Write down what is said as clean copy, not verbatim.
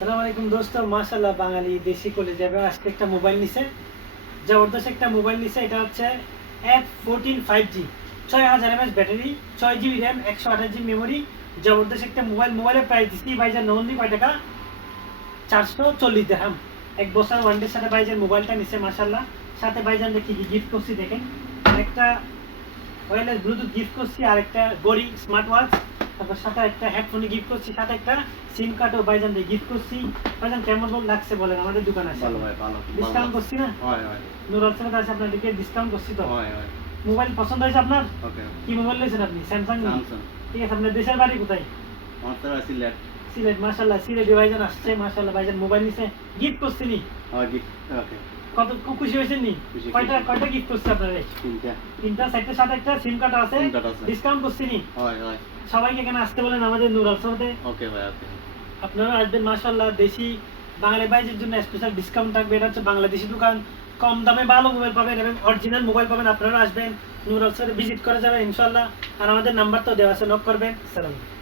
আসসালামু আলাইকুম দোস্ত, মাশাআল্লাহ বাঙালি দেশি কলেজে যাবে আজকে একটা মোবাইল নিছে, জবরদস্ত একটা মোবাইল নিছে। এটা হচ্ছে F14 5G, 6000 mAh battery, 6 GB RAM, 128 GB memory. জবরদস্ত একটা মোবাইল। মোবাইলের প্রাইস দিচ্ছি ভাইজান নন্দি কয় টাকা? 440 দিরহাম। এক বছর ওয়ারেন্টির সাথে ভাইজান মোবাইলটা নিছে মাশাআল্লাহ। সাথে ভাইজান কি কি গিফট করছি দেখেন। একটা ওয়্যারলেস ব্লুটুথ গিফট করছি, আর একটা ঘড়ি স্মার্ট ওয়াচ, তারপর সাথে একটা হেডফোন গিফট করছি, সাথে একটা সিম কার্ডও ভাইজান গিফট করছি। ভাইজান কেমন লাগছে বলেন? আমাদের দোকান আছে, ভালো ভাই, ভালো ডিসকাউন্ট করছি না? হয় হয় নুরাল সাহেব আছে আপনাদেরকে ডিসকাউন্ট করছি তো। হয় হয় মোবাইল পছন্দ হয়েছে আপনার? ওকে। কি মোবাইল নিয়েছেন আপনি? স্যামসাং? স্যামসাং। ঠিক আছে, আপনার দেশের বাড়ি কোথায়? আমার তো সিলেট। সিলেট। মাশাআল্লাহ, সিলেটে ভাইজান আসছে মাশাআল্লাহ। ভাইজান মোবাইল নিছে, গিফট করছি নি? ওকে। কত খুশি হয়েছেন নি? খুশি, কয়টা খুশি। কয়টা গিফট করছে আপনারে? তিনটা সেটের সাথে একটা সিম কার্ড আছে, SIM card আছে। ডিসকাউন্ট করছি নি? হয় হয় সবাইকে এখানে আসতে বলেন আমাদের নুরাল সাহেবে। ওকে ভাই, ওকে। আপনারা আসবেন মাশাআল্লাহ। দেশি বাঙালি ভাইদের জন্য স্পেশাল ডিসকাউন্ট থাকবে। এটা হচ্ছে বাংলাদেশি দোকান, কম দামে ভালো মোবাইল পাবেন এবং অরিজিনাল মোবাইল পাবেন। আপনারা আসবেন, নুরাল সাহেব ভিজিট করে যাবেন ইনশাআল্লাহ। আর আমাদের নাম্বার তো দেওয়া আছে, নক করবেন। আসসালামু আলাইকুম।